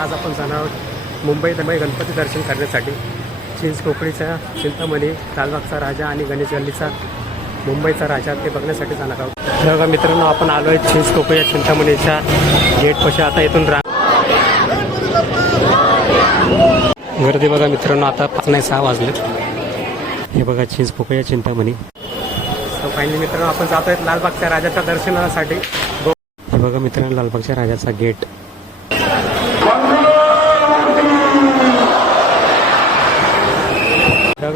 आज आपण जाणार आहोत मुंबई दमई गणपती दर्शन करण्यासाठी. चिंचकोकळीचा चिंतामणी लालबागचा राजा आणि गणेश गल्लीचा मुंबईचा राजा ते बघण्यासाठी जाणार आहोत. बघा मित्रांनो आपण आलो आहे चिंच कोकळीच्या चिंतामणीच्या गेटपाशी आता इथून रा गर्दी बघा मित्रांनो आता पाच नाही सहा वाजलेत हे बघा चिंच पोकळ्या चिंतामणी. फायनली मित्रांनो आपण जातोय लालबागच्या राजाच्या दर्शनासाठी. हे बघा मित्रांनो लालबागच्या राजाचा गेट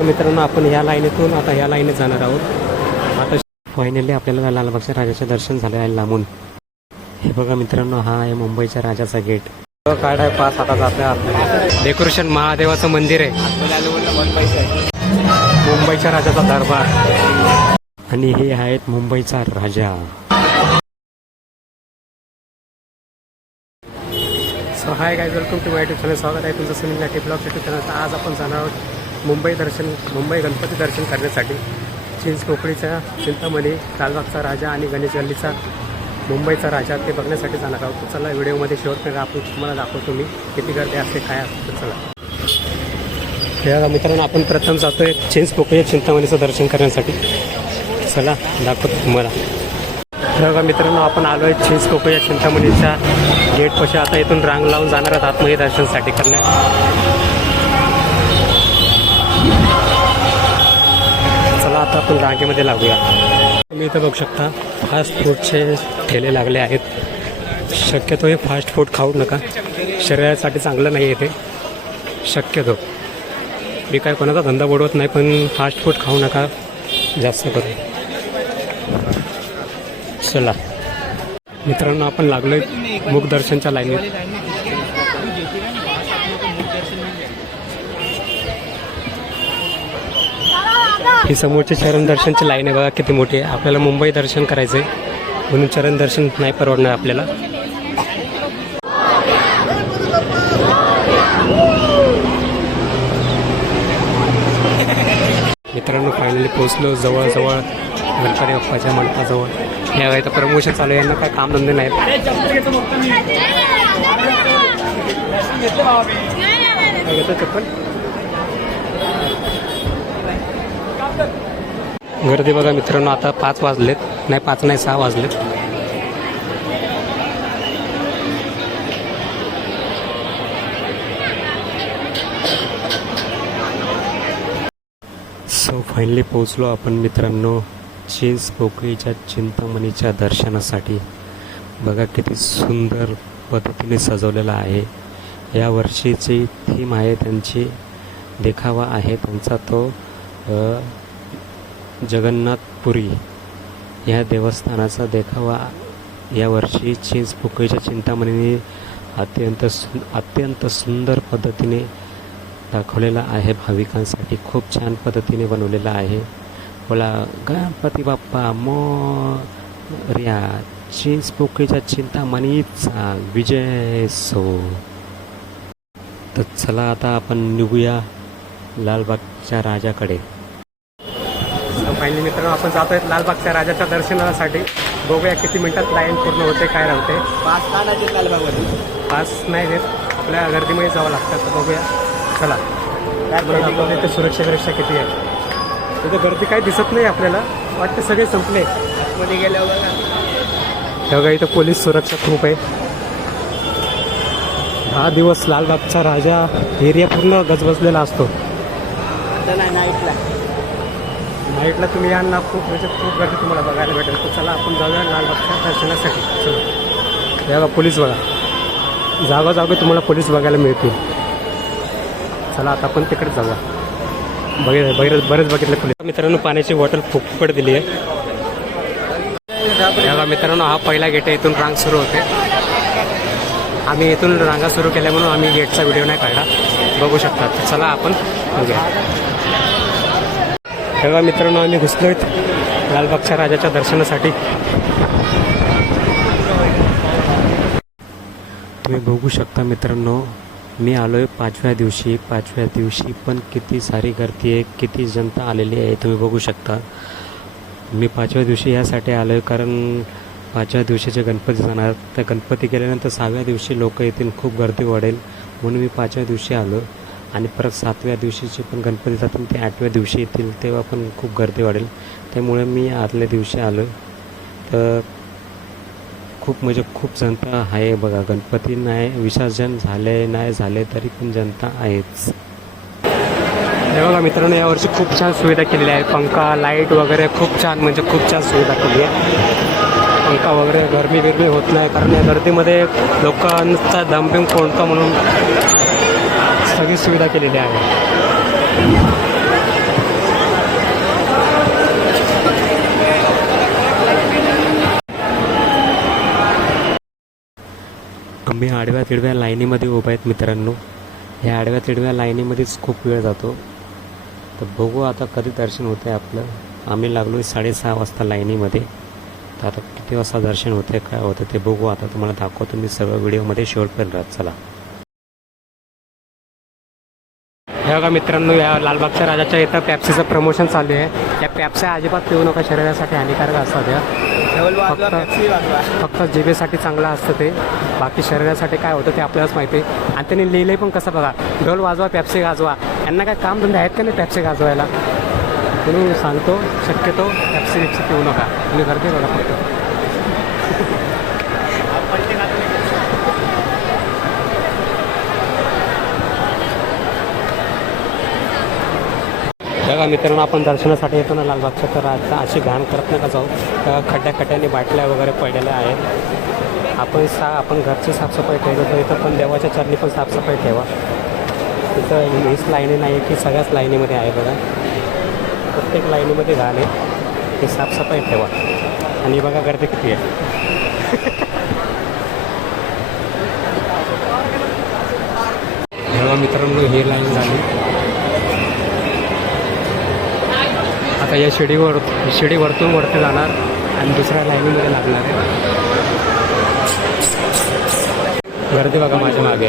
मित्रांनो आपण या लाईनीतून आता ह्या लाईनीत जाणार आहोत. आता फायनली आपल्याला लालबागच्या राजाचे दर्शन झाले आहे लांबून. हे बघा मित्रांनो हा आहे मुंबईच्या राजाचा गेट कार्ड आहे पास आता जात डेकोरेशन महादेवाचं मंदिर आहे. मुंबईच्या राजाचा दरबार. आणि हे आहेत मुंबईचा राजा. So hi guys welcome to my YouTube channel स्वागत आहे तुमचं Sunil Nati blog YouTube channel आज आपण जाणार आहोत मुंबई दर्शन मुंबई गणपती दर्शन करण्यासाठी चिंच कोकळीचा चिंतामणी लालबागचा राजा आणि गणेश गल्लीचा मुंबईचा राजा ते बघण्यासाठी जाणार आहोत. चला व्हिडिओमध्ये शेअर करा आपण तुम्हाला दाखवतो मी किती गर्दी असते काय असते चला. या मित्रांनो आपण प्रथम जातोय चिंच पोकळी चिंतामणीचं दर्शन करण्यासाठी. चला दाखवतो तुम्हाला. बघा मित्रांनो आपण आलो आहे चिंच कोकळी चिंतामणीच्या गेटपाशी आता इथून रांग लावून जाणार आहोत आतमध्ये दर्शनसाठी करण्यात. आता आपण रांगेमध्ये लागूया. तुम्ही इथं बघू शकता फास्ट फूडचे ठेले लागले आहेत. शक्यतो हे फास्ट फूड खाऊ नका. शरीरासाठी चांगलं नाही आहे ते. शक्यतो. मी काय कोणाचा धंदा बुडवत नाही पण फास्ट फूड खाऊ नका. जास्त करून. चला. मित्रांनो आपण लागलो आहे मुखदर्शनच्या लाईनीत. ही समोरची चरण दर्शनची लाईन आहे बघा किती मोठी आहे. आपल्याला मुंबई दर्शन करायचं आहे म्हणून चरण दर्शन नाही परवडणार आपल्याला. मित्रांनो फायनली पोहोचलो जवळजवळ गणपती बाप्पाच्या मंडपाजवळ. या तर प्रमोशन चालू आहे. यांना काय कामधंदे नाहीत. चप्पल? गर्दी बघा मित्रांनो आता पाच वाजलेत. नाही पाच नाही सहा वाजलेत. सो फायनली पोहोचलो आपण मित्रांनो चिंच पोकळीच्या चिंतामणीच्या दर्शनासाठी. बघा किती सुंदर पद्धतीने सजवलेलं आहे. या वर्षीची थीम आहे त्यांची देखावा आहे त्यांचा तो जगन्नाथपुरी या देवस्थानाचा देखावा यावर्षी चिंच पोकळीच्या चिंतामणीने अत्यंत सु अत्यंत सुंदर पद्धतीने दाखवलेला आहे. भाविकांसाठी खूप छान पद्धतीने बनवलेला आहे. बोला गणपती बाप्पा मोर्या चिंच पोकळीच्या चिंतामणीचा विजय सो. तर चला आता आपण निघूया लालबागच्या राजाकडे. फायनली मित्रांनो आपण जातोय लालबागच्या राजाच्या दर्शनासाठी. बघूया किती मिनिटात लाईन पूर्ण होते काय राहते पाच का नाही देत लालबागमध्ये? पास नाही देत. आपल्या गर्दीमध्ये जावं लागतं तर बघूया. चला. काय इथे सुरक्षा सुरक्षा किती आहे. तिथे गर्दी काही दिसत नाही आपल्याला. वाटतं सगळे संपले. आतमध्ये गेल्यावर बघा. हे इथं पोलीस सुरक्षा खूप आहे. दहा दिवस लालबागचा राजा एरिया पूर्ण गजबजलेला असतो. आता नाही नाईटला. नाईटला तुम्ही या ना खूप म्हणजे खूप गर्दी तुम्हाला बघायला भेटेल. तर चला आपण जाऊया लालबागच्या दर्शनासाठी. चला. या पोलीस बघा. जागोजागी तुम्हाला पोलीस बघायला मिळतील. चला आता आपण तिकडे जाऊया. बघितलं बरेच बरेच बघितलं पोलीस. मित्रांनो पाण्याची बॉटल फुकट दिली आहे. या मित्रांनो हा पहिला गेट आहे इथून रांग सुरू होते. आम्ही इथून रांगा सुरू केल्या म्हणून आम्ही गेटचा व्हिडिओ नाही काढला. बघू शकता. चला आपण बघूया हे बघा मित्रांनो आम्ही घुसलो लालबागच्या राजाच्या दर्शनासाठी. तुम्ही बघू शकता मित्रांनो मी आलो आहे पाचव्या दिवशी. पाचव्या दिवशी पण किती सारी गर्दी आहे किती जनता आलेली आहे तुम्ही बघू शकता. मी पाचव्या दिवशी यासाठी आलो आहे कारण पाचव्या दिवशीचे गणपती जाणार त्या गणपती गेल्यानंतर सहाव्या दिवशी लोक येतील खूप गर्दी वाढेल. म्हणून मी पाचव्या दिवशी आलो आणि परत सातव्या दिवशीचे पण गणपती जातील ते आठव्या दिवशी येतील तेव्हा पण खूप गर्दी वाढेल. त्यामुळे मी आदल्या दिवशी आलो तर खूप म्हणजे खूप जनता आहे बघा. गणपती नाही विसर्जन झाले नाही झाले तरी पण जनता आहेच. हे बघा मित्रांनो यावर्षी खूप छान सुविधा केलेल्या आहे. पंखा लाइट वगैरे खूप छान म्हणजे खूप छान सुविधा केली आहे. पंखा वगैरे गरमी बिरमी होत नाही कारण या गर्दीमध्ये लोकांचा दमबिम कोणता म्हणून सगळी सुविधा केलेली आहे. आम्ही आडव्या तिडव्या लाईनीमध्ये उभा आहेत मित्रांनो. ह्या आडव्या तिडव्या लाईनीमध्येच खूप वेळ जातो. तर बघू आता कधी दर्शन होते आपलं. आम्ही लागलो साडेसहा वाजता लाईनीमध्ये. तर आता किती वाजता दर्शन होते काय होतं ते बघू. आता तुम्हाला दाखवतो मी सगळं व्हिडिओमध्ये. शेवटपर्यंत राहत चला. हे बघा मित्रांनो या लालबागच्या राजाच्या इथं पॅप्सीचं प्रमोशन चालू आहे. या पॅप्स्या अजिबात पिऊ नका शरीरासाठी हानिकारक असतात या. फक्त- फक्त जिभेसाठी चांगलं असतं ते. बाकी शरीरासाठी काय होतं ते आपल्यालाच माहिती आहे. आणि त्यांनी लिहिलंय पण कसं बघा ढोल वाजवा पॅप्सी गाजवा. यांना काय काम धंदे आहेत का नाही पॅप्सी गाजवायला? म्हणून सांगतो शक्यतो पॅप्सी बिप्सी पिऊ नका. तुम्ही करते बघा फक्त बघा मित्रांनो आपण दर्शनासाठी येतो ना लालबागच्या तर आता अशी घाण करत नका जाऊ. खड्ड्या खड्ड्याने बाटल्या वगैरे पडलेल्या आहेत. आपण सा आपण घरची साफसफाई ठेवतो इथं पण देवाच्या चरणी पण साफसफाई ठेवा. तिथं हीच लाईनी नाही की सगळ्याच लाईनीमध्ये आहे बघा. प्रत्येक लाईनीमध्ये घाण आहे. ती साफसफाई ठेवा. आणि बघा गर्दी किती आहे. मित्रांनो ही लाईन झाली. आता या शिडीवर शिडी वरतून वरती जाणार आणि दुसऱ्या लाईनीमध्ये लागणार आहे. गर्दी बघा माझ्या मागे.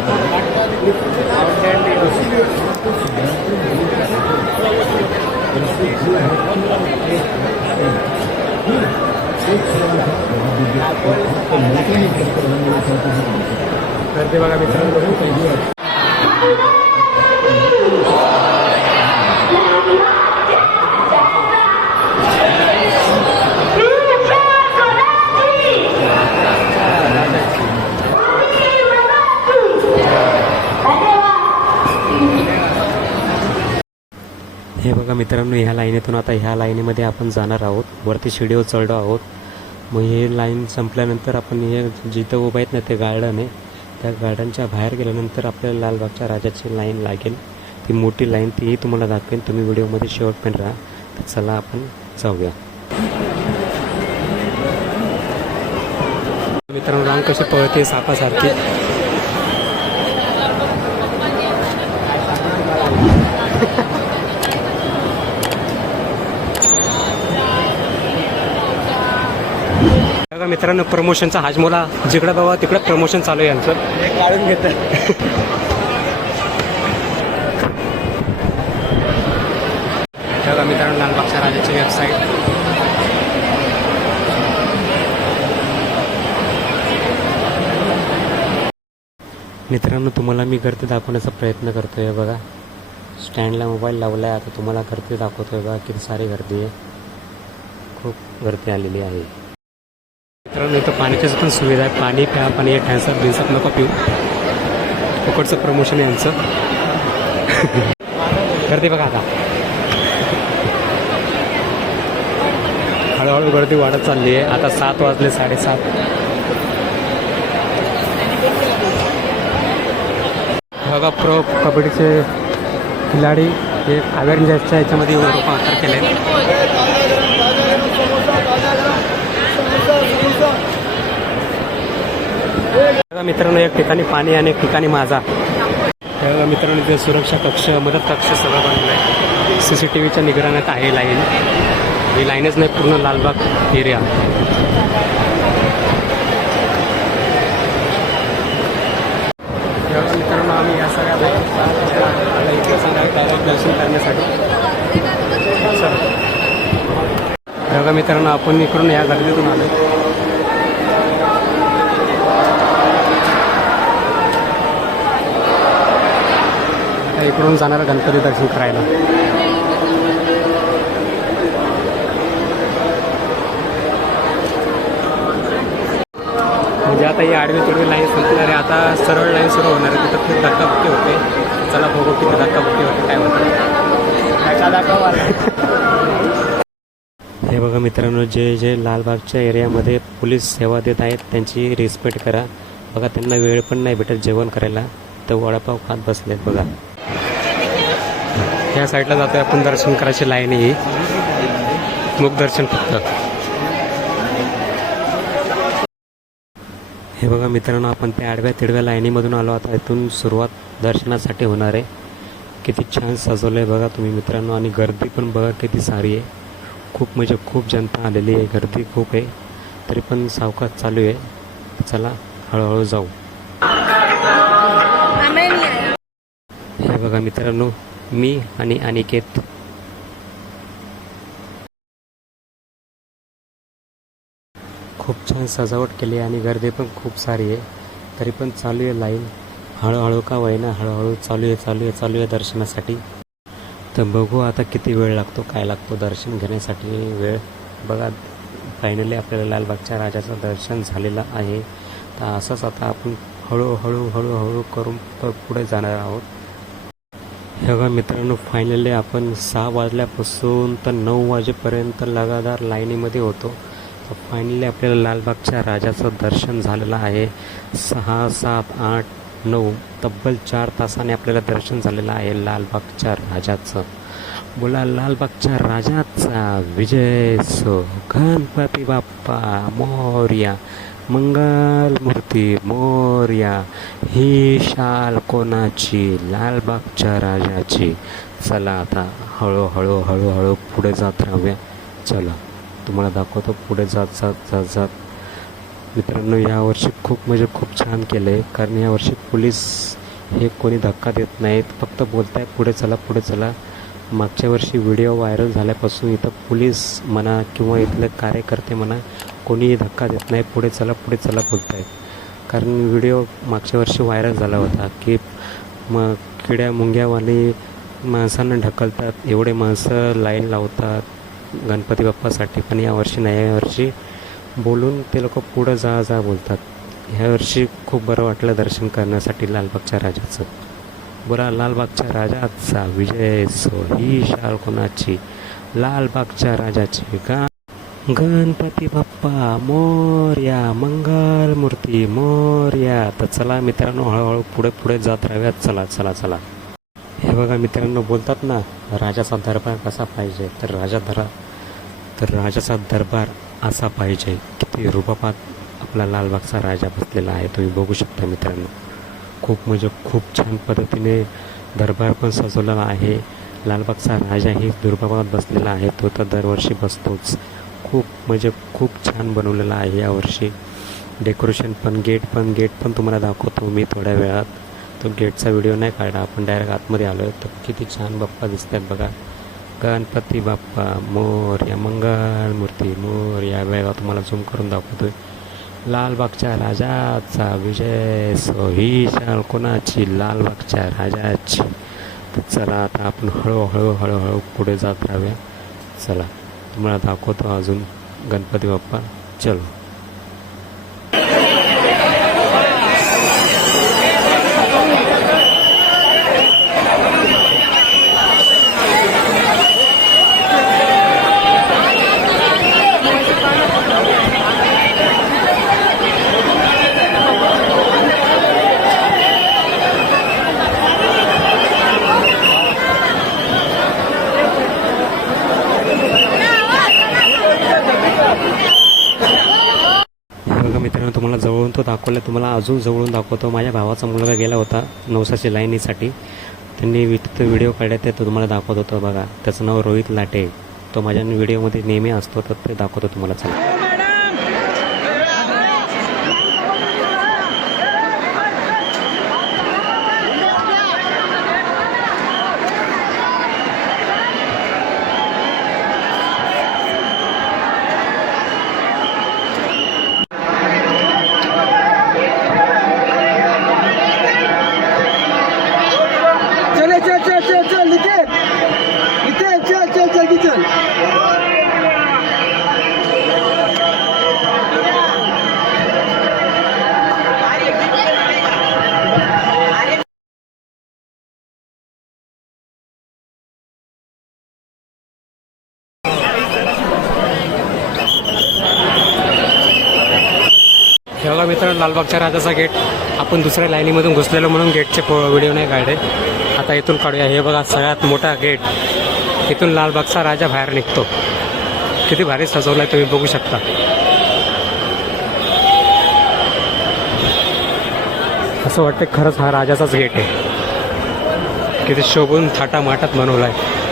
गर्दी बघा मित्रांनो. मित्रांनो ह्या लाईनीतून आता ह्या लाईनीमध्ये आपण जाणार आहोत. वरती शिडीवर चढलो आहोत. मग हे लाईन संपल्यानंतर आपण हे जिथं उभं आहेत ना ते गार्डन आहे. त्या गार्डनच्या बाहेर गेल्यानंतर आपल्याला लालबागच्या राजाची लाईन लागेल. ती मोठी लाईन तीही तुम्हाला दाखवेन. तुम्ही व्हिडिओमध्ये शेवटपर्यंत राहा. तर चला आपण जाऊया. मित्रांनो रांग कशी पळते सापासारखी मित्रांनो प्रमोशनचा हाजमोला जिकडं बघा तिकडं प्रमोशन चालू आहे यांचं. काढून घेतात बघा मित्रांनो लालबागच्या राजाची वेबसाईट मित्रांनो तुम्हाला मी गर्दी दाखवण्याचा प्रयत्न करतोय बघा. स्टँडला मोबाईल लावला आहे आता तुम्हाला गर्दी दाखवतोय बघा किती सारी गर्दी आहे. खूप गर्दी आलेली आहे. मित्रांनो इथं पाण्याची पण सुविधा आहे. पाणी प्या पाणी हे ठॅन्सअप बिन्सअप नको पिऊ. फुकटचं प्रमोशन आहे यांचं. गर्दी बघा आता. हळूहळू गर्दी वाढत चालली आहे. आता सात वाजले साडेसात. बघा प्रो कबड्डीचे खिलाडी हे अवेअरनेसच्या याच्यामध्ये रूपांतर केले मित्रांनो एक ठिकाणी पाणी आणि एक ठिकाणी माझा. बघा मित्रांनो ते सुरक्षा कक्ष मदत कक्ष सगळं बनलं आहे. सी सी टी व्हीच्या निगराण्यात आहे लाईन. ही लाईनच नाही पूर्ण लालबाग एरिया. मित्रांनो आम्ही या सगळ्या दर्शन करण्यासाठी मित्रांनो आपण इकडून या गर्दीतून आलो. इकडून जाणार गणपती दर्शन करायला. म्हणजे आता ही आडवी तिडवी लाईन संपणार आहे. आता सरळ लाईन सुरू होणार आहे. तिथं खूप धक्काबुक्की होते. चला बघू किती धक्काबुक्की होते काय होतं. हे बघा मित्रांनो जे जे लालबागच्या एरियामध्ये पोलीस सेवा देत आहेत त्यांची रिस्पेक्ट करा. बघा त्यांना वेळ पण नाही भेटत जेवण करायला. तर वडापाव खात बसलेत बघा. ह्या साईडला जातोय आपण दर्शन करायची लाईन ही. मुख दर्शन फक्त. हे बघा मित्रांनो आपण त्या आडव्या तिडव्या लाईनीमधून आलो. आता इथून सुरुवात दर्शनासाठी होणार आहे. किती छान सजवलं आहे बघा तुम्ही मित्रांनो. आणि गर्दी पण बघा किती सारी आहे. खूप म्हणजे खूप जनता आलेली आहे. गर्दी खूप आहे. तरी पण सावकाश चालू आहे. चला हळूहळू जाऊ. हे बघा मित्रांनो मी आणि अनिकेत. खूप छान सजावट केली आहे आणि गर्दी पण खूप सारी आहे. तरी पण चालू आहे लाईन. हळूहळू का वयना हळूहळू चालू आहे चालू आहे चालू आहे दर्शनासाठी. तर बघू आता किती वेळ लागतो काय लागतो दर्शन घेण्यासाठी. वेळ बघा फायनली आपल्याला लालबागच्या राजाचं दर्शन झालेलं आहे. तर असंच आता आपण हळूहळू हळूहळू करून पुढे जाणार आहोत. हे बघा मित्रांनो फायनली आपण सहा वाजल्यापासून तर नऊ वाजेपर्यंत लगातार लाईनीमध्ये होतो. तर फायनली आपल्याला लालबागच्या राजाचं दर्शन झालेलं आहे. सहा सात आठ नऊ तब्बल चार तासाने आपल्याला दर्शन झालेलं आहे लालबागच्या राजाचं. बोला लालबागच्या राजाचा विजय सो गणपती बाप्पा मोर्या. मंगलमूर्ती मोर्या ही शाल कोणाची? लालबागच्या राजाची. चला आता हळूहळू हळूहळू पुढे जात राहूया. चला तुम्हाला दाखवतो पुढे जात जात जात जात. मित्रांनो यावर्षी खूप म्हणजे खूप छान केलं आहे कारण यावर्षी पोलीस हे कोणी धक्का देत नाहीत फक्त बोलत पुढे चला पुढे चला. मागच्या वर्षी व्हिडिओ व्हायरल झाल्यापासून इथं पोलीस म्हणा किंवा इथले कार्यकर्ते म्हणा कोणीही धक्का देत नाही पुढे चला पुढे चला बोलत आहेत कारण व्हिडिओ मागच्या वर्षी व्हायरल झाला होता की मग किड्या मुंग्यावाली माणसांना ढकलतात एवढे माणसं लाईन लावतात गणपती बाप्पासाठी. पण यावर्षी नाही यावर्षी बोलून ते लोक पुढं जा जा बोलतात. ह्या वर्षी खूप बरं वाटलं दर्शन करण्यासाठी लालबागच्या राजाचं. बोला लालबागच्या राजाचा विजय सो ही शाल कोणाची? लालबागच्या राजाची गा गणपती बाप्पा मोर्या मंगल मूर्ती मोर्या. तर चला मित्रांनो हळूहळू पुढे पुढे जात राहूयात. चला चला चला. हे बघा मित्रांनो बोलतात ना राजाचा दरबार कसा पाहिजे? तर राजा धरा. तर राजाचा दरबार असा पाहिजे किती रुबाबात आपला लालबागचा राजा बसलेला आहे तुम्ही बघू शकता मित्रांनो. खूप म्हणजे खूप छान पद्धतीने दरबार पण सजवलेला आहे. लालबागचा राजा ही दुर्बाबात बसलेला आहे तो तर दरवर्षी बसतोच. खूप म्हणजे खूप छान बनवलेलं आहे यावर्षी डेकोरेशन पण गेट पण गेट पण तुम्हाला दाखवतो मी थोड्या वेळात. तो गेटचा व्हिडिओ नाही काढला आपण डायरेक्ट आतमध्ये आलो तर किती छान बाप्पा आहेत बघा. गणपती बाप्पा मोर या मंगळ मूर्ती मोर या वेळा तुम्हाला झूम करून दाखवतोय. लालबागच्या राजाचा विजय सो ही शाल कोणाची? लालबागच्या राजाची. तर चला आता आपण हळूहळू हळूहळू पुढे जात राहूया. चला. तुम्हाला दाखवतो अजून गणपती बाप्पा. चलो हे बघा मित्रांनो तुम्हाला जवळून तो दाखवला तुम्हाला अजून जवळून दाखवतो. माझ्या भावाचा मुलगा गेला होता नवसाची लाईनीसाठी. त्यांनी वि- तिथं व्हिडिओ काढले ते तो तुम्हाला दाखवत होतो बघा. त्याचं नाव रोहित लाटे. तो माझ्या व्हिडिओमध्ये नेहमी असतो तर ते दाखवतो तुम्हाला. चला. लालबागच्या राजाचा गेट आपण दुसऱ्या लाईनीमधून घुसलेलो म्हणून गेटचे व्हिडिओ नाही काढले. आता इथून काढूया. हे बघा सगळ्यात मोठा गेट इथून लालबागचा राजा बाहेर निघतो. किती भारी सजवलाय तुम्ही बघू शकता. असं वाटतं खरंच हा राजाचाच गेट आहे. किती शोभून थाटामाटात बनवलाय. आहे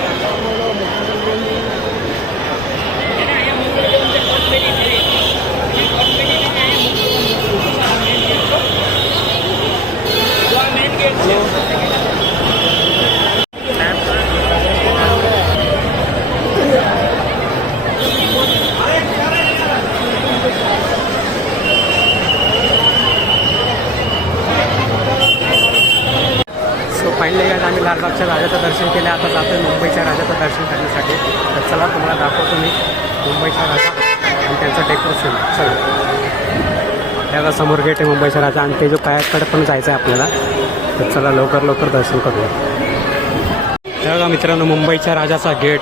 फायनली राजाचं दर्शन केलं. आता जातोय मुंबईच्या राजाचं दर्शन करण्यासाठी. तर चला तुम्हाला दाखवतो मी मुंबईचा राजा आणि त्यांचं डेकोरेशन चला. त्याला समोर गेट आहे मुंबईचा राजा. आणि ते जो कायाकडे पण जायचं आहे आपल्याला तर चला लवकर लवकर दर्शन करूया. बघा मित्रांनो मुंबईच्या राजाचा गेट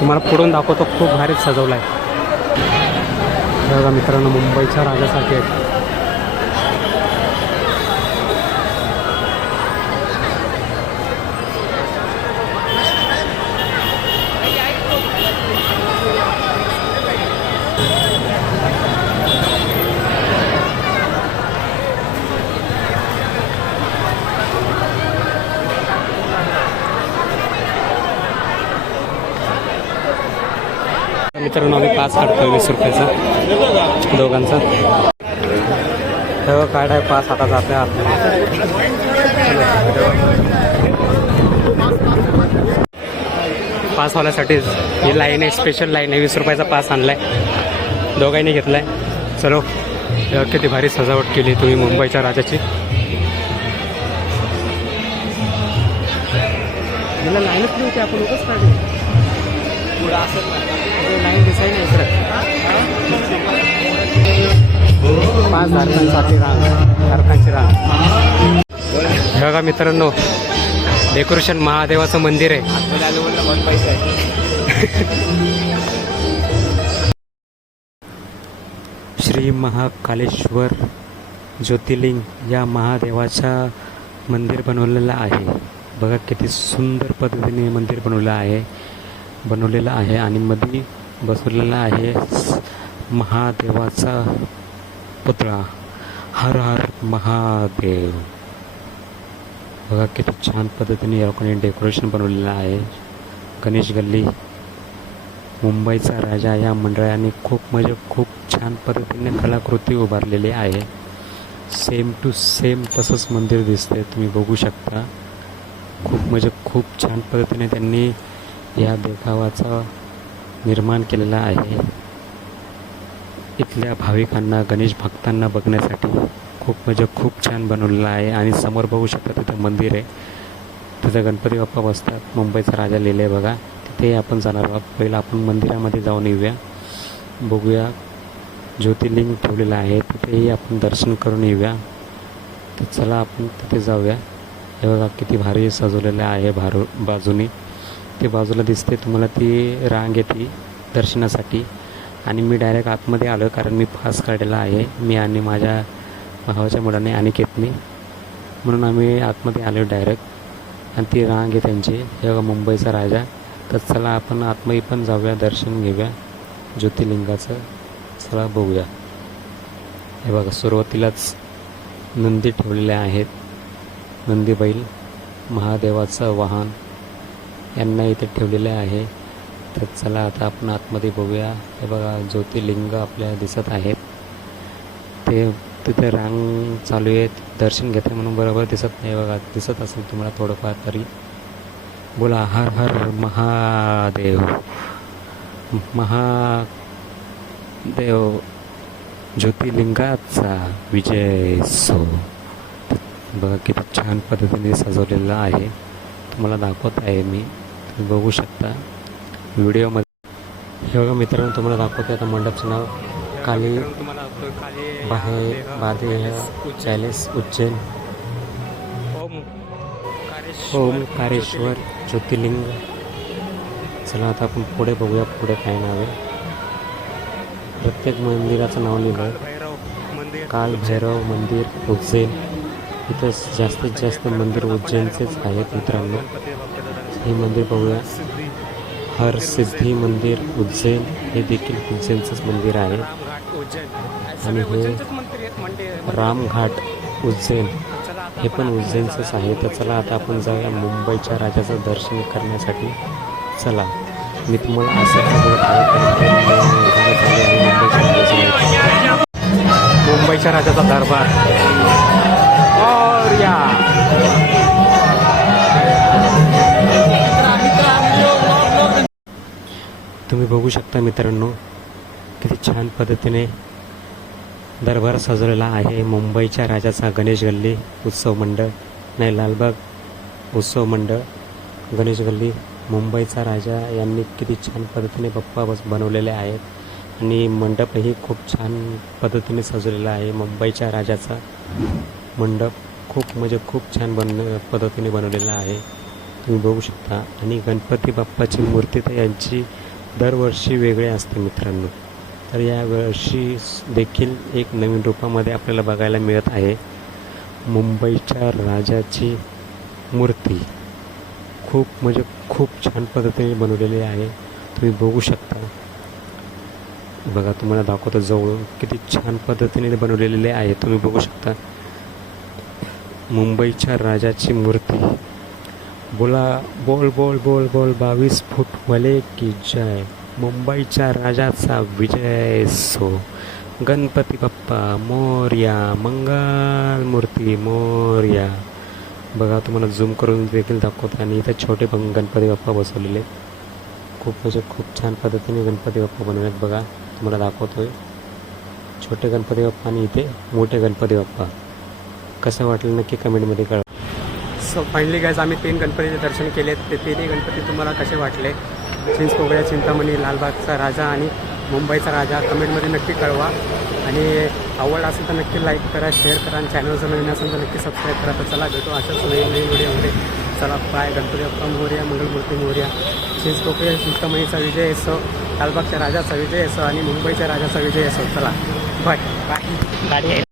तुम्हाला पुढून दाखवतो. खूप भारीच सजवला आहे बघा मित्रांनो मुंबईच्या राजाचा गेट मित्रांनो आम्ही पास काढतोय वीस रुपयाचा. दोघांचा. तेव्हा काढाय पास आता जाते पास होण्यासाठीच ही लाईन आहे स्पेशल लाईन आहे. वीस रुपयाचा पास आणलाय. दोघांनी घेतलाय. चलो तेव्हा किती भारी सजावट केली तुम्ही मुंबईच्या राजाची. मला लाईनच नव्हती आपण सही नाही इकडं. पाच धारकांसाठी रांग धारकांची रांग बघा मित्रांनो डेकोरेशन महादेवाचं मंदिर आहे. आहे श्री महाकालेश्वर ज्योतिर्लिंग या महादेवाच्या मंदिर बनवलेलं आहे. बघा किती सुंदर पद्धतीने मंदिर बनवलं आहे. बनवलेलं आहे आणि मध्ये बसवलेला आहे. महादेवाचा पुतळा. हर हर महादेव. बघा किती छान पद्धतीने या लोकांनी डेकोरेशन बनवलेलं आहे. गणेश गल्ली मुंबईचा राजा या मंडळाने खूप म्हणजे खूप छान पद्धतीने कलाकृती उभारलेली आहे. सेम टू सेम तसंच मंदिर दिसते तुम्ही बघू शकता. खूप म्हणजे खूप छान पद्धतीने त्यांनी या देखावाचा निर्माण केलेला आहे. इथल्या भाविकांना गणेश भक्तांना बघण्यासाठी खूप म्हणजे खूप छान बनवलेलं आहे आणि समोर बघू शकता तिथं मंदिर आहे. तिथं गणपती बाप्पा बसतात. मुंबईचा राजा लिहिलं आहे बघा. तिथे आपण जाणार आहोत. पहिलं आपण मंदिरामध्ये जाऊन येऊया. बघूया. ज्योतिर्लिंग ठेवलेलं आहे. तिथेही आपण दर्शन करून येऊया. तर चला आपण तिथे जाऊया. हे बघा किती भारी सजवलेलं आहे भारू बाजूनी. ते बाजूला दिसते तुम्हाला ती रांग येते दर्शनासाठी. आणि मी डायरेक्ट आतमध्ये आलो कारण मी पास काढलेला आहे. मी आणि माझ्या भावाच्या मुलाने अनिकेतने म्हणून आम्ही आतमध्ये आलो डायरेक्ट आणि ती रांग आहे त्यांची. हे बघा मुंबईचा राजा. तर चला आपण आतमध्ये पण जाऊया दर्शन घेऊया. ज्योतिर्लिंगाचं चला बघूया. हे बघा सुरुवातीलाच नंदी ठेवलेल्या आहेत. नंदी बैल महादेवाचं वाहन. यांना इथे ठेवलेले आहे. तर चला आता आपण आतमध्ये बघूया. हे बघा ज्योतिर्लिंग आपल्याला दिसत आहेत ते तिथे रांग चालू आहेत. दर्शन घेते म्हणून बरोबर दिसत नाही. बघा दिसत असेल तुम्हाला थोडंफार तरी. बोला हर हर महादेव. महादेव ज्योतिर्लिंगाचा विजय सो. बघा किती छान पद्धतीने सजवलेलं आहे. तुम्हाला दाखवत आहे मी. तुम्ही बघू शकता. व्हिडिओमध्ये हे बघा मित्रांनो तुम्हाला दाखवते आता मंडपचं नाव. काली बाहे बादे पॅलेस उज्जैन. ओम कारेश्वर ज्योतिर्लिंग. चला आता आपण पुढे बघूया पुढे काय नाव आहे. प्रत्येक मंदिराचं नाव लिहिलं काल भैरव मंदिर उज्जैन. इथं जास्तीत जास्त मंदिर उज्जैनचेच आहेत मित्रांनो. हे मंदिर बघूया. हर सिद्धी मंदिर उज्जैन हे देखील उज्जैनचंच मंदिर आहे. आणि हे रामघाट उज्जैन हे पण उज्जैनचंच आहे. तर चला आता आपण जाऊया मुंबईच्या राजाचं दर्शन करण्यासाठी. चला. मी तुम्हाला असं मुंबईच्या राजाचा दरबार. या. तुम्ही बघू शकता मित्रांनो किती छान पद्धतीने दरबार सजवलेला आहे. मुंबईच्या राजाचा गणेश गल्ली उत्सव मंडळ नाही लालबाग उत्सव मंडळ गणेश गल्ली. मुंबईचा राजा यांनी किती छान पद्धतीने बप्पा बस बनवलेले आहेत. आणि मंडपही खूप छान पद्धतीने सजवलेला आहे. मुंबईच्या राजाचा मंडप. खूप म्हणजे खूप छान बन पद्धतीने बनवलेला आहे. तुम्ही बघू शकता. आणि गणपती बाप्पाची मूर्ती तर यांची दरवर्षी वेगळी असते मित्रांनो. तर या वर्षी देखील एक नवीन रूपामध्ये आपल्याला बघायला मिळत आहे. मुंबईच्या राजाची मूर्ती. खूप म्हणजे खूप छान पद्धतीने बनवलेली आहे. तुम्ही बघू शकता. बघा तुम्हाला दाखवतो जवळून किती छान पद्धतीने बनवलेले आहे. तुम्ही बघू शकता. मुंबईच्या राजाची मूर्ती. बोला बोल बोल बोल बोल बावीस फूट वाले की जय. मुंबईच्या राजाचा विजय सो. गणपती बाप्पा मोर्या मंगल मूर्ती मोर्या. बघा तुम्हाला झूम करून देखील दाखवतो. आणि इथं छोटे पण गणपती बाप्पा बसवलेले. खूप म्हणजे खूप छान पद्धतीने गणपती बाप्पा बनवलेत बघा. तुम्हाला दाखवतोय. छोटे गणपती बाप्पा आणि इथे मोठे गणपती बाप्पा. कसं वाटलं नक्की कमेंटमध्ये कळवा. सो फायनली गायज आम्ही तीन गणपतीचे दर्शन केले. ते तिन्ही गणपती तुम्हाला कसे वाटले? चिंचपोकळ्या चिंतामणी लालबागचा राजा आणि मुंबईचा राजा कमेंटमध्ये नक्की कळवा. आणि आवड असेल तर नक्की लाईक करा शेअर करा आणि चॅनल जर नवीन असेल तर नक्की सबस्क्राईब करा. तर चला भेटू अशाच नवीन नवीन व्हिडिओमध्ये चला बाय गणपती बाप्पा मोर्या मंगलमूर्ती मोर्या. चिंचपोकळ्या चिंतामणीचा विजय असो लालबागच्या राजाचा विजय असो आणि मुंबईच्या राजाचा विजय असो. चला बाय बाय गाडी